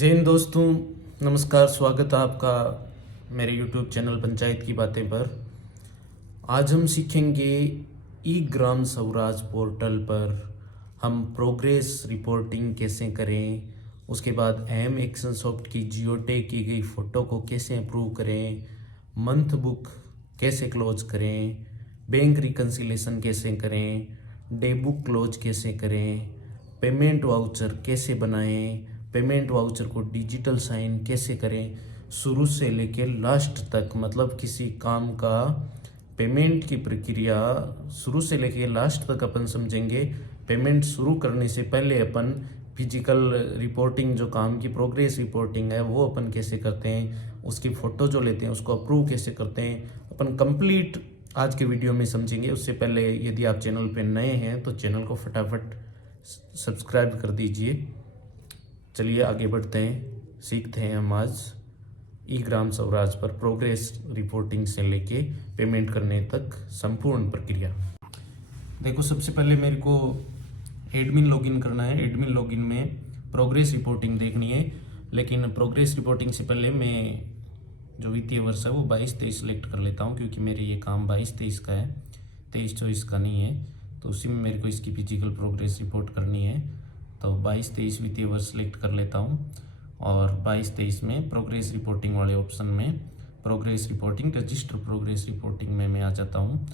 जय हिंद दोस्तों, नमस्कार। स्वागत है आपका मेरे YouTube चैनल पंचायत की बातें पर। आज हम सीखेंगे ई ग्राम स्वराज पोर्टल पर हम प्रोग्रेस रिपोर्टिंग कैसे करें, उसके बाद एम एक्शन सॉफ्ट की जियोटैग की गई फ़ोटो को कैसे अप्रूव करें, मंथ बुक कैसे क्लोज करें, बैंक रिकन्सिलेशन कैसे करें, डे बुक क्लोज कैसे करें, पेमेंट वाउचर कैसे बनाएं, पेमेंट वाउचर को डिजिटल साइन कैसे करें, शुरू से लेकर लास्ट तक, मतलब किसी काम का पेमेंट की प्रक्रिया शुरू से लेकर लास्ट तक अपन समझेंगे। पेमेंट शुरू करने से पहले अपन फिजिकल रिपोर्टिंग, जो काम की प्रोग्रेस रिपोर्टिंग है, वो अपन कैसे करते हैं, उसकी फ़ोटो जो लेते हैं उसको अप्रूव कैसे करते हैं, अपन कंप्लीट आज के वीडियो में समझेंगे। उससे पहले यदि आप चैनल पे नए हैं तो चैनल को फटाफट सब्सक्राइब कर दीजिए। चलिए आगे बढ़ते हैं, सीखते हैं हम आज ई ग्राम स्वराज पर प्रोग्रेस रिपोर्टिंग से लेके पेमेंट करने तक संपूर्ण प्रक्रिया। देखो, सबसे पहले मेरे को एडमिन लॉगिन करना है। एडमिन लॉगिन में प्रोग्रेस रिपोर्टिंग देखनी है, लेकिन प्रोग्रेस रिपोर्टिंग से पहले मैं जो वित्तीय वर्ष है वो 22-23 सेलेक्ट कर लेता हूँ, क्योंकि मेरे ये काम 22-23 का है, 23-24 का नहीं है। तो उसी में मेरे को इसकी फिजिकल प्रोग्रेस रिपोर्ट करनी है, तो 22-23 वित्तीय वर्ष सेलेक्ट कर लेता हूँ। और 22-23 में प्रोग्रेस रिपोर्टिंग वाले ऑप्शन में progress reporting, register progress reporting में मैं आ जाता हूँ।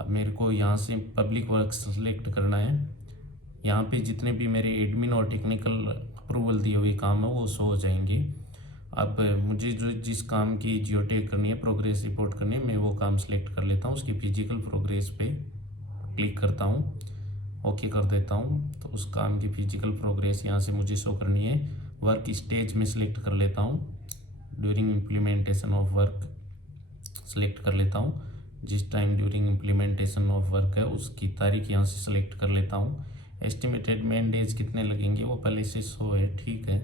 अब मेरे को यहाँ से पब्लिक वर्क्स सेलेक्ट करना है। यहाँ पे जितने भी मेरे एडमिन और टेक्निकल अप्रूवल दिए हुए काम है वो शो हो जाएंगे। अब मुझे जो जिस काम की जियोटैग करनी है, प्रोग्रेस रिपोर्ट करनी है, मैं वो काम सेलेक्ट कर लेता हूँ। उसकी फिजिकल प्रोग्रेस पे क्लिक करता हूँ, ओके कर देता हूँ। तो उस काम की फिजिकल प्रोग्रेस यहाँ से मुझे शो करनी है। वर्क स्टेज में सिलेक्ट कर लेता हूँ, during implementation of work select कर लेता हूँ। जिस time during implementation of work है उसकी तारीख यहाँ से सेलेक्ट कर लेता हूँ। एस्टिमेटेड मेन डेज कितने लगेंगे वो पहले से शो है, ठीक है,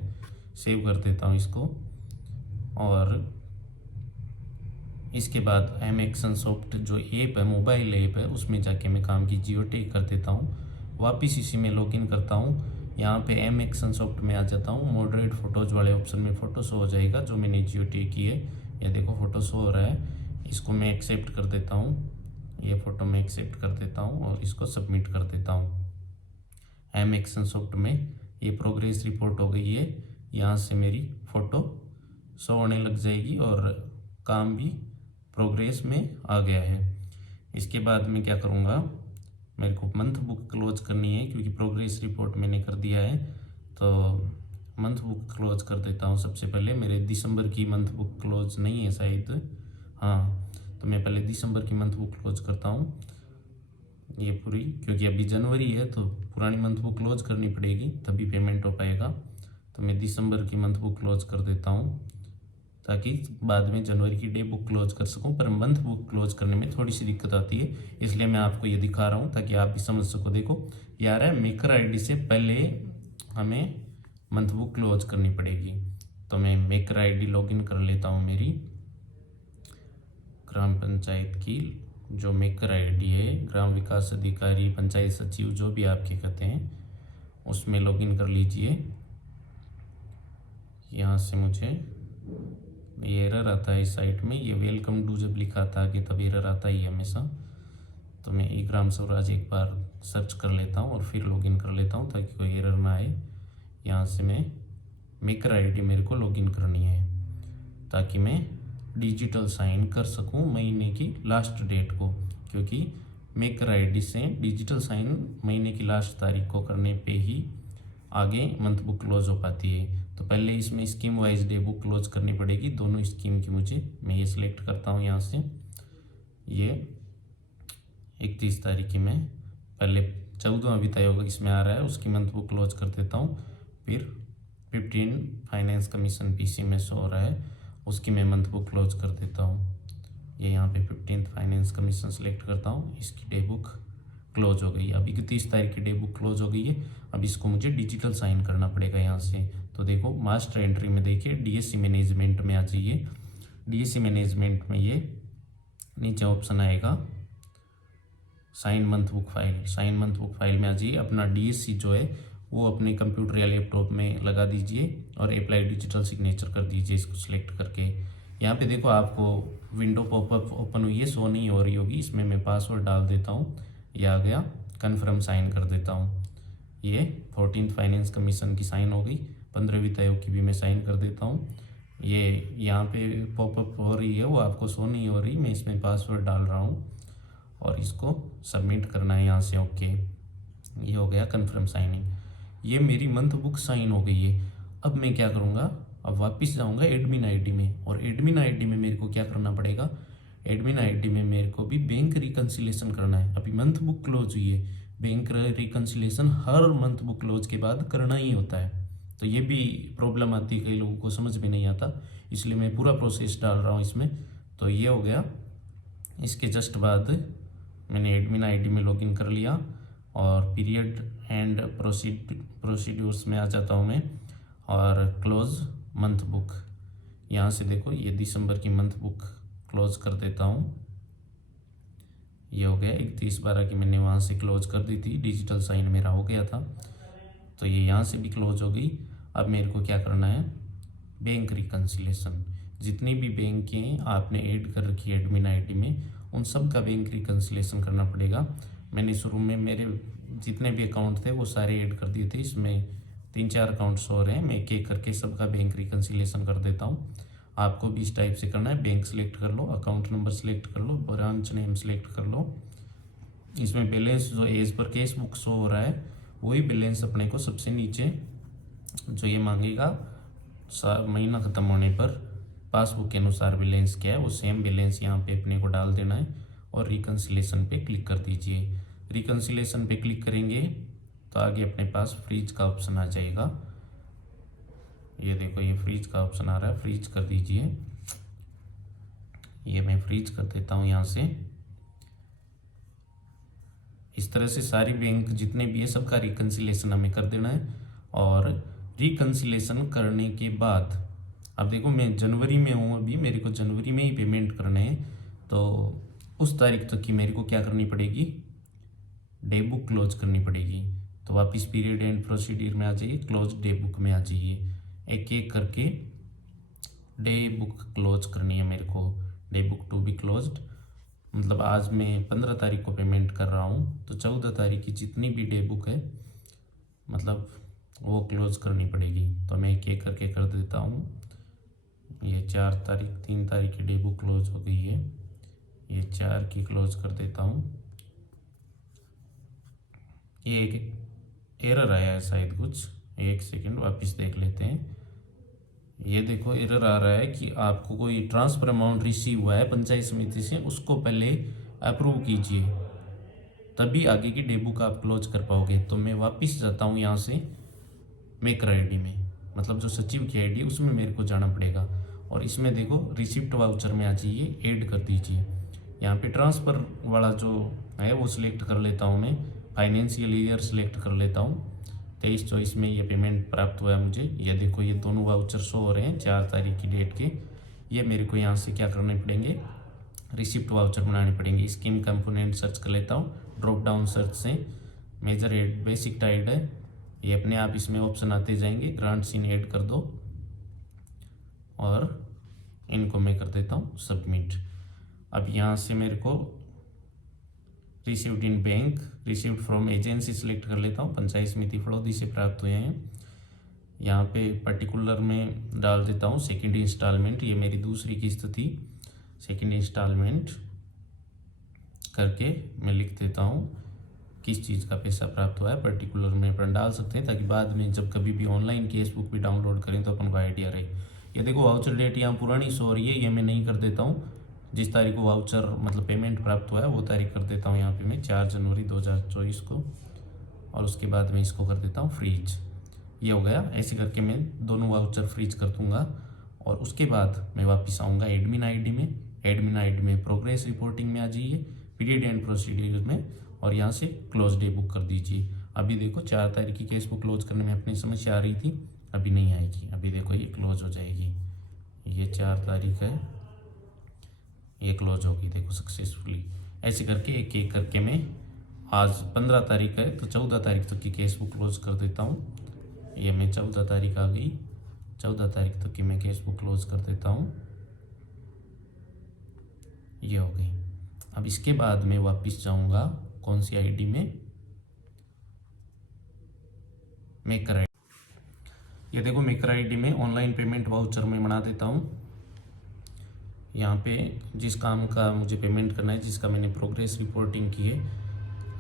सेव कर देता हूँ इसको। और इसके बाद एम एक्शन सॉफ्ट जो ऐप है, मोबाइल ऐप है, उसमें जाके मैं काम की जियोटैग कर देता हूँ। वापस इसी में लॉगिन करता हूँ। यहाँ पे एम एक्शन सॉफ्ट में आ जाता हूँ। मॉडरेट फोटोज़ वाले ऑप्शन में फ़ोटो शो हो जाएगा जो मैंने जियोटैग की है। ये देखो फ़ोटो शो हो रहा है, इसको मैं एक्सेप्ट कर देता हूँ। ये फ़ोटो मैं एक्सेप्ट कर देता हूँ और इसको सबमिट कर देता हूँ। एम एक्शन सॉफ्ट में ये प्रोग्रेस रिपोर्ट हो गई है। यहाँ से मेरी फ़ोटो शो होने लग जाएगी और काम भी प्रोग्रेस में आ गया है। इसके बाद मैं क्या करूँगा, मेरे को मंथ बुक क्लोज करनी है, क्योंकि प्रोग्रेस रिपोर्ट मैंने कर दिया है। तो मंथ बुक क्लोज कर देता हूँ। सबसे पहले मेरे दिसंबर की मंथ बुक क्लोज नहीं है शायद, हाँ, तो मैं पहले दिसंबर की मंथ बुक क्लोज करता हूँ ये पूरी, क्योंकि अभी जनवरी है तो पुरानी मंथ बुक क्लोज करनी पड़ेगी तभी पेमेंट हो पाएगा। तो मैं दिसंबर की मंथ बुक क्लोज कर देता हूँ ताकि बाद में जनवरी की डे बुक क्लोज कर सकूं। पर मंथ बुक क्लोज करने में थोड़ी सी दिक्कत आती है, इसलिए मैं आपको ये दिखा रहा हूँ ताकि आप भी समझ सको। देखो यार है, मेकर आईडी से पहले हमें मंथ बुक क्लोज करनी पड़ेगी। तो मैं मेकर आईडी लॉगिन कर लेता हूँ। मेरी ग्राम पंचायत की जो मेकर आईडी है, ग्राम विकास अधिकारी, पंचायत सचिव, जो भी आपके कहते हैं, उसमें लॉगिन कर लीजिए। यहाँ से मुझे ये एरर आता है इस साइट में, ये वेलकम टू जब लिखा था कि तब एरर आता ही है हमेशा। तो मैं ई ग्राम स्वराज एक बार सर्च कर लेता हूँ और फिर लॉगिन कर लेता हूँ ताकि कोई एरर ना आए। यहाँ से मैं मेकर आईडी मेरे को लॉगिन करनी है ताकि मैं डिजिटल साइन कर सकूँ महीने की लास्ट डेट को, क्योंकि मेकर आईडी से डिजिटल साइन महीने की लास्ट तारीख को करने पे ही आगे मंथ बुक क्लोज हो पाती है। तो पहले इसमें scheme wise day book close करनी पड़ेगी, दोनों स्कीम की मुझे, मैं ये सिलेक्ट करता हूँ यहाँ से। ये 31 तारीख की मैं पहले 14वां वित्त आयोग इसमें आ रहा है, उसकी मंथ बुक क्लोज कर देता हूँ। फिर 15 फाइनेंस कमीशन पीसी में शो हो रहा है, उसकी मैं मंथ बुक क्लोज कर देता हूँ। ये यहाँ पे 15 फाइनेंस कमीशन सेलेक्ट करता हूँ, इसकी डे बुक क्लोज हो गई। अब 31 तारीख की डे बुक क्लोज हो गई है। अब इसको मुझे डिजिटल साइन करना पड़ेगा यहाँ से। तो देखो मास्टर एंट्री में देखिए, डीएससी मैनेजमेंट में आ जाइए। डीएससी मैनेजमेंट में ये नीचे ऑप्शन आएगा sign month book file, sign month book file में आ जाइए। अपना डीएससी जो है वो अपने कंप्यूटर या लैपटॉप में लगा दीजिए और अप्लाई डिजिटल सिग्नेचर कर दीजिए इसको सिलेक्ट करके। यहाँ पे देखो आपको विंडो पॉपअप ओपन हुई है, शो नहीं हो रही होगी, इसमें मैं पासवर्ड डाल देता हूँ, ये आ गया, कन्फर्म साइन कर देता हूँ। ये 14th फाइनेंस कमीशन की साइन हो गई, 15वीं वित्त आयोग की भी मैं साइन कर देता हूँ। ये यहाँ पे पॉपअप हो रही है, वो आपको शो नहीं हो रही, मैं इसमें पासवर्ड डाल रहा हूँ और इसको सबमिट करना है यहाँ से। ओके, ये हो गया कन्फर्म साइनिंग। ये मेरी मंथ बुक साइन हो गई है। अब मैं क्या करूँगा, अब वापस जाऊँगा एडमिन आईडी में, और एडमिन आईडी में मेरे को क्या करना पड़ेगा, एडमिन आईडी में मेरे को भी बैंक रिकन्सिलेशन करना है। अभी मंथ बुक क्लोज हुई है, बैंक रिकन्सिलेशन हर मंथ बुक क्लोज के बाद करना ही होता है। तो ये भी प्रॉब्लम आती है, कई लोगों को समझ में नहीं आता, इसलिए मैं पूरा प्रोसेस डाल रहा हूँ इसमें। तो ये हो गया, इसके जस्ट बाद मैंने एडमिन आईडी में लॉगिन कर लिया और पीरियड एंड प्रोसीड्यूर्स में आ जाता हूँ मैं, और क्लोज मंथ बुक, यहाँ से देखो ये दिसंबर की मंथ बुक क्लोज कर देता हूँ। ये हो गया 31/12 की मैंने वहाँ से क्लोज कर दी थी, डिजिटल साइन मेरा हो गया था, तो ये यहाँ से भी क्लोज हो गई। अब मेरे को क्या करना है, बैंक रिकन्सिलेशन, जितनी भी बैंकें आपने ऐड कर रखी है एडमिन आईडी में, उन सब का बैंक रिकन्सिलेशन करना पड़ेगा। मैंने शुरू में मेरे जितने भी अकाउंट थे वो सारे ऐड कर दिए थे, इसमें 3-4 अकाउंट्स हो रहे हैं, मैं एक एक करके सबका बैंक रिकन्सिलेशन कर देता हूँ। आपको भी इस टाइप से करना है, बैंक सेलेक्ट कर लो, अकाउंट नंबर सेलेक्ट कर लो, ब्रांच नेम सेलेक्ट कर लो, इसमें बैलेंस जो as per case book show हो रहा है वही बैलेंस अपने को सबसे नीचे जो ये मांगेगा महीना ख़त्म होने पर पासबुक के अनुसार बैलेंस क्या है, वो सेम बैलेंस यहाँ पे अपने को डाल देना है और रिकन्सिलेशन पे क्लिक कर दीजिए। रिकन्सिलेशन पे क्लिक करेंगे तो आगे अपने पास फ्रीज का ऑप्शन आ जाएगा। ये देखो ये फ्रीज का ऑप्शन आ रहा है, फ्रीज कर दीजिए। ये मैं फ्रीज कर देता हूँ यहाँ से। इस तरह से सारी बैंक जितने भी है सबका रिकन्सिलेशन हमें कर देना है। और रिकन्सिलेशन करने के बाद अब देखो मैं जनवरी में हूँ, अभी मेरे को जनवरी में ही पेमेंट करने हैं, तो उस तारीख तक की मेरे को क्या करनी पड़ेगी, डे बुक क्लोज करनी पड़ेगी। तो वापस पीरियड एंड प्रोसीड्यूर में आ जाइए, क्लोज डे बुक में आ जाइए, एक एक करके डे बुक क्लोज करनी है मेरे को। Day book to be closed, मतलब आज मैं 15 तारीख को पेमेंट कर रहा हूँ, तो 14 तारीख की जितनी भी डे बुक है मतलब वो क्लोज करनी पड़ेगी। तो मैं एक एक करके कर देता हूँ। ये 4 तारीख 3 तारीख की डे बुक क्लोज हो गई है, ये 4 की क्लोज कर देता हूँ। ये एक एरर आया है शायद कुछ, एक सेकंड वापस देख लेते हैं। ये देखो एरर आ रहा है कि आपको कोई ट्रांसफ़र अमाउंट रिसीव हुआ है पंचायत समिति से, उसको पहले अप्रूव कीजिए, तभी आगे की डे बुक आप क्लोज कर पाओगे। तो मैं वापस जाता हूँ यहाँ से मेकर आईडी में, मतलब जो सचिव की आईडी उसमें मेरे को जाना पड़ेगा, और इसमें देखो रिसिप्ट वाउचर में आ जाइए, ऐड कर दीजिए। यहाँ पे ट्रांसफ़र वाला जो है वो सिलेक्ट कर लेता हूँ मैं, फाइनेंशियल ईयर सिलेक्ट कर लेता हूँ। 23-24 में ये पेमेंट प्राप्त हुआ है मुझे। ये देखो ये दोनों वाउचर शो हो रहे हैं 4 तारीख की डेट के। ये मेरे को यहाँ से क्या करने पड़ेंगे, रिसिप्ट वाउचर बनाने पड़ेंगे। स्कीम कंपोनेंट सर्च कर लेता हूँ, ड्रॉप डाउन सर्च से मेजर एड बेसिक टाइड है, ये अपने आप इसमें ऑप्शन आते जाएंगे, ग्रांट सीन ऐड कर दो और इनको मैं कर देता हूँ सबमिट। अब यहाँ से मेरे को received in bank, received from agency select कर लेता हूँ, पंचायत समिति फड़ौदी से प्राप्त हुए हैं। यहाँ पे पर्टिकुलर में डाल देता हूँ सेकंड इंस्टॉलमेंट, ये मेरी दूसरी किस्त थी, सेकंड इंस्टॉलमेंट करके मैं लिख देता हूँ किस चीज़ का पैसा प्राप्त हुआ है। पर्टिकुलर में अपन डाल सकते हैं ताकि बाद में जब कभी भी ऑनलाइन केस बुक भी डाउनलोड करें तो अपन को आइडिया रहे। ये देखो वाउचर डेट यहाँ पुरानी शो हो रही है, ये मैं नहीं कर देता हूँ, जिस तारीख को वाउचर मतलब पेमेंट प्राप्त हुआ है वो तारीख कर देता हूँ यहाँ पे मैं 4 जनवरी 2024 को, और उसके बाद मैं इसको कर देता हूँ फ्रीज। ये हो गया, ऐसे करके मैं दोनों वाउचर फ्रीज कर दूँगा। और उसके बाद मैं वापस आऊँगा एडमिन आईडी में, एडमिन आईडी में प्रोग्रेस रिपोर्टिंग में आ जाइए, पीरियड एंड प्रोसीड्यूर में, और यहाँ से क्लोज डे बुक कर दीजिए। अभी देखो 4 तारीख की केस बुक क्लोज करने में अपनी समस्या आ रही थी, अभी नहीं आएगी, अभी देखो ये क्लोज हो जाएगी। ये 4 तारीख है, ये क्लोज होगी देखो सक्सेसफुली। ऐसे करके एक एक करके मैं आज 15 तारीख है तो 14 तारीख तक की केस बुक क्लोज कर देता हूँ। ये मैं 14 तारीख आ गई, 14 तारीख तक की मैं केस बुक क्लोज कर देता हूँ। ये हो गई। अब इसके बाद मैं वापस जाऊँगा कौन सी आईडी में, मेकर आईडी। ये देखो मेकर आईडी में ऑनलाइन पेमेंट वाउचर में बना देता हूँ। यहाँ पे जिस काम का मुझे पेमेंट करना है, जिसका मैंने प्रोग्रेस रिपोर्टिंग की है,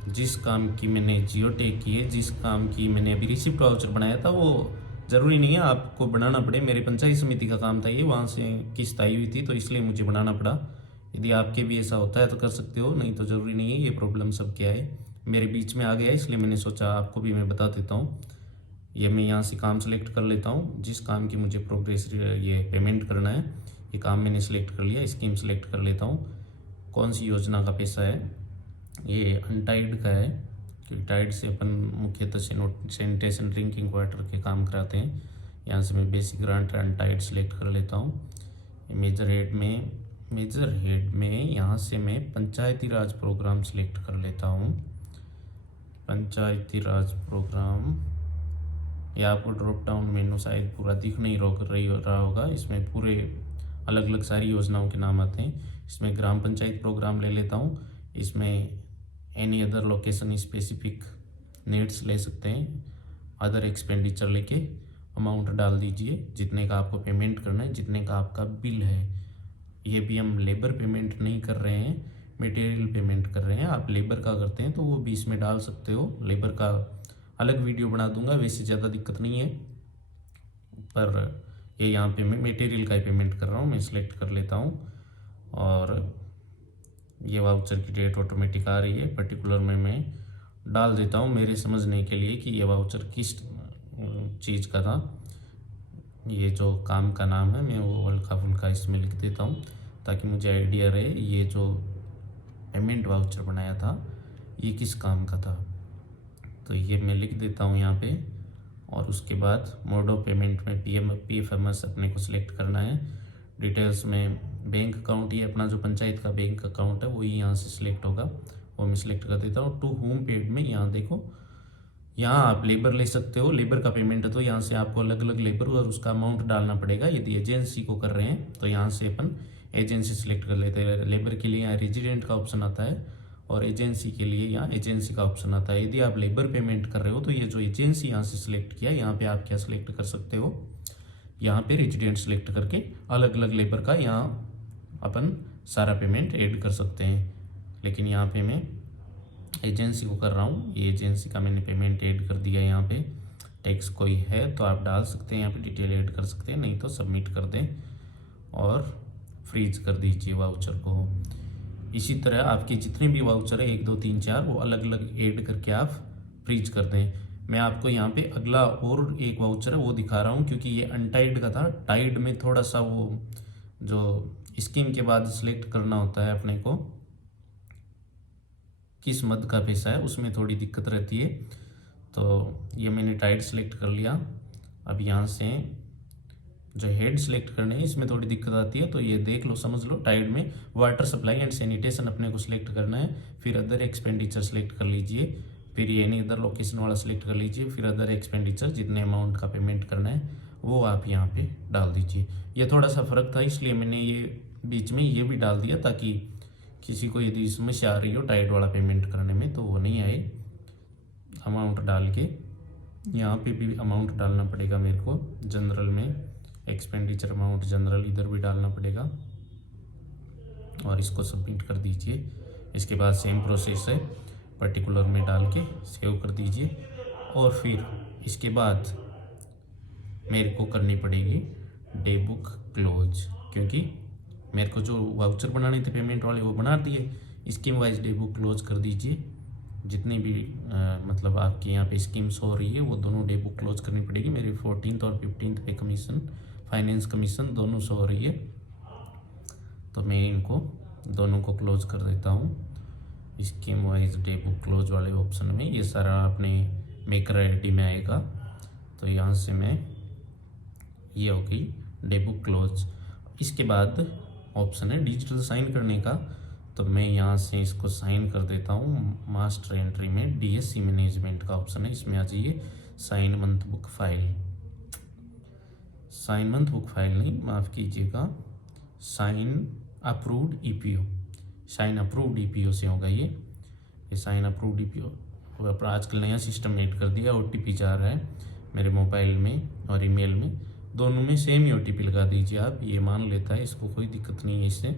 जिस काम की मैंने जियो टैग की है, जिस काम की मैंने अभी रिसिप्ट वाउचर बनाया था, वो ज़रूरी नहीं है आपको बनाना पड़े। मेरे पंचायत समिति का काम था ये, वहाँ से किस्त आई हुई थी तो इसलिए मुझे बनाना पड़ा। यदि आपके भी ऐसा होता है तो कर सकते हो, नहीं तो ज़रूरी नहीं है। ये प्रॉब्लम सब क्या है, मेरे बीच में आ गया इसलिए मैंने सोचा आपको भी मैं बता देता हूँ। ये मैं यहाँ से काम सेलेक्ट कर लेता हूँ, जिस काम की मुझे प्रोग्रेस ये पेमेंट करना है, ये काम मैंने सेलेक्ट कर लिया। स्कीम सेलेक्ट कर लेता हूँ, कौन सी योजना का पैसा है, ये अनटाइड का है, क्योंकि टाइड से अपन मुख्यतः सैनिटेशन ड्रिंकिंग वाटर के काम कराते हैं। यहाँ से मैं बेसिक ग्रांट अनटाइड सेलेक्ट कर लेता हूँ। मेजर हेड में यहाँ से मैं पंचायती राज प्रोग्राम सेलेक्ट कर लेता हूँ। पंचायती राज प्रोग्राम, ये आपको ड्रॉप डाउन मेनू शायद पूरा दिख नहीं रहा होगा। इसमें पूरे अलग अलग सारी योजनाओं के नाम आते हैं। इसमें ग्राम पंचायत प्रोग्राम ले लेता हूँ। इसमें any other location specific needs ले सकते हैं। अदर एक्सपेंडिचर लेके अमाउंट डाल दीजिए, जितने का आपको पेमेंट करना है, जितने का आपका बिल है। ये भी हम लेबर पेमेंट नहीं कर रहे हैं, मटेरियल पेमेंट कर रहे हैं। आप लेबर का करते हैं तो वो भी इसमें डाल सकते हो। लेबर का अलग वीडियो बना दूंगा, वैसे ज़्यादा दिक्कत नहीं है। पर ये यहाँ पे मैं मटेरियल का ही पेमेंट कर रहा हूँ, मैं सिलेक्ट कर लेता हूँ। और ये वाउचर की डेट ऑटोमेटिक आ रही है, पर्टिकुलर में मैं डाल देता हूँ मेरे समझने के लिए कि ये वाउचर किस चीज़ का था। ये जो काम का नाम है मैं वो हल्का फुल्का इसमें लिख देता हूँ ताकि मुझे आइडिया रहे ये जो पेमेंट वाउचर बनाया था ये किस काम का था। तो ये मैं लिख देता हूँ यहाँ पे। और उसके बाद मोड ऑफ पेमेंट में PFMS अपने को सिलेक्ट करना है। डिटेल्स में बैंक अकाउंट, ये अपना जो पंचायत का बैंक अकाउंट है वही यहाँ से सिलेक्ट होगा, वो मैं सिलेक्ट कर देता हूँ। टू होम पेड में यहाँ देखो, यहाँ आप लेबर ले सकते हो। लेबर का पेमेंट है तो यहाँ से आपको अलग अलग लेबर और उसका अमाउंट डालना पड़ेगा। यदि एजेंसी को कर रहे हैं तो यहाँ से अपन एजेंसी सिलेक्ट कर लेते हैं। लेबर के लिए यहाँ रेजिडेंट का ऑप्शन आता है और एजेंसी के लिए यहाँ एजेंसी का ऑप्शन आता है। यदि आप लेबर पेमेंट कर रहे हो तो ये जो एजेंसी यहाँ से सिलेक्ट किया, यहाँ पे आप क्या सिलेक्ट कर सकते हो, यहाँ पे रेजिडेंट सिलेक्ट करके अलग अलग लेबर का यहाँ अपन सारा पेमेंट ऐड कर सकते हैं। लेकिन यहाँ पे मैं एजेंसी को कर रहा हूँ, ये एजेंसी का मैंने पेमेंट ऐड कर दिया। यहाँ पे टैक्स कोई है तो आप डाल सकते हैं, यहाँ पे डिटेल ऐड कर सकते हैं, नहीं तो सबमिट कर दें और फ्रीज कर दीजिए वाउचर को। इसी तरह आपके जितने भी वाउचर है 1 2 3 4 वो अलग अलग ऐड करके आप फ्रीज कर दें। मैं आपको यहाँ पे अगला और एक वाउचर है वो दिखा रहा हूँ क्योंकि ये अनटाइड का था। टाइड में थोड़ा सा वो जो स्कीम के बाद सिलेक्ट करना होता है अपने को किस मद का पैसा है, उसमें थोड़ी दिक्कत रहती है। तो ये मैंने टाइड सेलेक्ट कर लिया। अब यहाँ से जो हेड सेलेक्ट करने हैं इसमें थोड़ी दिक्कत आती है, तो ये देख लो, समझ लो। टाइड में वाटर सप्लाई एंड सैनिटेशन अपने को सिलेक्ट करना है, फिर अदर एक्सपेंडिचर सेलेक्ट कर लीजिए, फिर ये एनी अदर लोकेशन वाला सिलेक्ट कर लीजिए, फिर अदर एक्सपेंडिचर जितने अमाउंट का पेमेंट करना है वो आप यहाँ पे डाल दीजिए। ये थोड़ा सा फ़र्क था इसलिए मैंने ये बीच में ये भी डाल दिया ताकि किसी को यदि समस्या आ रही हो टाइड वाला पेमेंट करने में तो वो नहीं आए। अमाउंट डाल के यहाँ पे भी अमाउंट डालना पड़ेगा मेरे को, जनरल में एक्सपेंडिचर अमाउंट जनरल इधर भी डालना पड़ेगा और इसको सबमिट कर दीजिए। इसके बाद सेम प्रोसेस है, पर्टिकुलर में डाल के सेव कर दीजिए। और फिर इसके बाद मेरे को करनी पड़ेगी डे बुक क्लोज, क्योंकि मेरे को जो वाउचर बनाने थे पेमेंट वाले वो बना दिए। Scheme wise day book close कर दीजिए। जितनी भी मतलब आपके यहाँ पे स्कीम्स हो रही है वो दोनों डे बुक क्लोज करनी पड़ेगी। मेरी 14th और 15th पे कमीशन, फाइनेंस कमीशन दोनों शो हो रही है, तो मैं इनको दोनों को क्लोज कर देता हूँ। Scheme wise day book close वाले ऑप्शन में ये सारा अपने मेकर आईडी में आएगा। तो यहाँ से मैं ये होगी डे बुक क्लोज। इसके बाद ऑप्शन है डिजिटल साइन करने का, तो मैं यहाँ से इसको साइन कर देता हूँ। मास्टर एंट्री में डीएससी मैनेजमेंट का ऑप्शन है, इसमें आ जाइए sign month book file, sign month book file नहीं, माफ़ कीजिएगा, sign approved EPO, sign approved EPO से होगा ये साइन अप्रूव्ड ईपीओ। और आजकल नया सिस्टम ऐड कर दिया, ओटीपी जा रहा है मेरे मोबाइल में और ईमेल में, दोनों में सेम ही ओटीपी लगा दीजिए आप, ये मान लेता है, इसको कोई दिक्कत नहीं है। इससे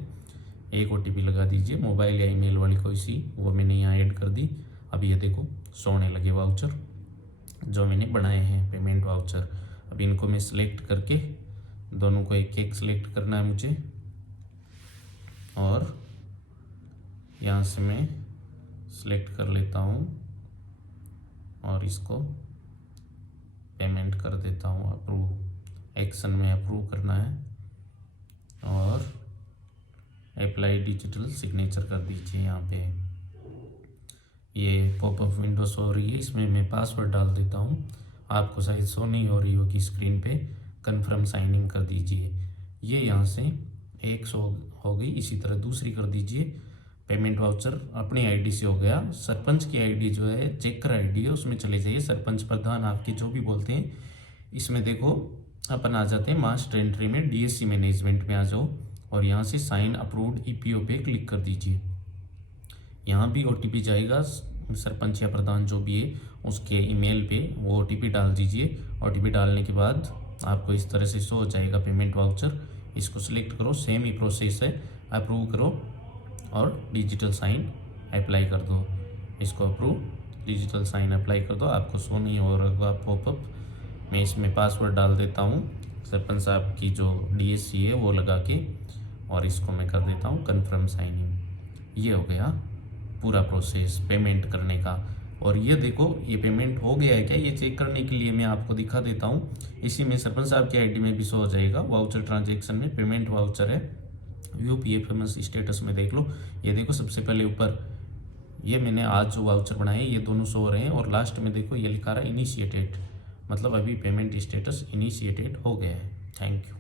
एक ओटीपी लगा दीजिए, मोबाइल या ईमेल वाली कोई सी, वो मैंने यहाँ ऐड कर दी। अब ये देखो सोने लगे वाउचर जो मैंने बनाए हैं, पेमेंट वाउचर। अब इनको मैं सिलेक्ट करके, दोनों को एक एक सिलेक्ट करना है मुझे, और यहाँ से मैं सिलेक्ट कर लेता हूँ और इसको पेमेंट कर देता हूँ। अप्रूव, एक्शन में अप्रूव करना है और अप्लाई डिजिटल सिग्नेचर कर दीजिए। यहाँ पे ये पॉपअप विंडो शो हो रही है, इसमें मैं पासवर्ड डाल देता हूँ, आपको शायद शो नहीं हो रही होगी स्क्रीन पे। कन्फर्म साइनिंग कर दीजिए, ये यहाँ से एक शो हो गई, इसी तरह दूसरी कर दीजिए। पेमेंट वाउचर अपनी आईडी से हो गया। सरपंच की आईडी जो है, चेकर आईडी है, उसमें चले जाइए, सरपंच प्रधान आपके जो भी बोलते हैं, इसमें देखो अपन आ जाते हैं मास्टर एंट्री में, डीएससी मैनेजमेंट में आ जाओ और यहाँ से साइन अप्रूव्ड ईपीओ पे क्लिक कर दीजिए। यहाँ भी ओटीपी जाएगा, सरपंच या प्रधान जो भी है उसके ईमेल पे वो ओटीपी डाल दीजिए। ओटीपी डालने के बाद आपको इस तरह से शो हो जाएगा पेमेंट वाउचर, इसको सिलेक्ट करो, सेम ही प्रोसेस है, अप्रूव करो और डिजिटल साइन अप्लाई कर दो। इसको अप्रूव डिजिटल साइन अप्लाई कर दो, आपको शो नहीं हो रहा पॉपअप। मैं इसमें पासवर्ड डाल देता हूँ, सरपंच साहब की जो डीएससी है वो लगा के, और इसको मैं कर देता हूँ कन्फर्म साइनिंग। ये हो गया पूरा प्रोसेस पेमेंट करने का। और ये देखो ये पेमेंट हो गया है क्या, ये चेक करने के लिए मैं आपको दिखा देता हूँ। इसी में सरपंच साहब की आईडी में भी शो हो जाएगा, वाउचर ट्रांजैक्शन में पेमेंट वाउचर है, व्यू पीएफएमएस स्टेटस में देख लो। ये देखो सबसे पहले ऊपर ये मैंने आज जो वाउचर बनाए ये दोनों शो हो रहे हैं, और लास्ट में देखो ये लिखा रहा है इनिशिएटेड, मतलब अभी पेमेंट स्टेटस इनिशिएटेड हो गया है। Thank you.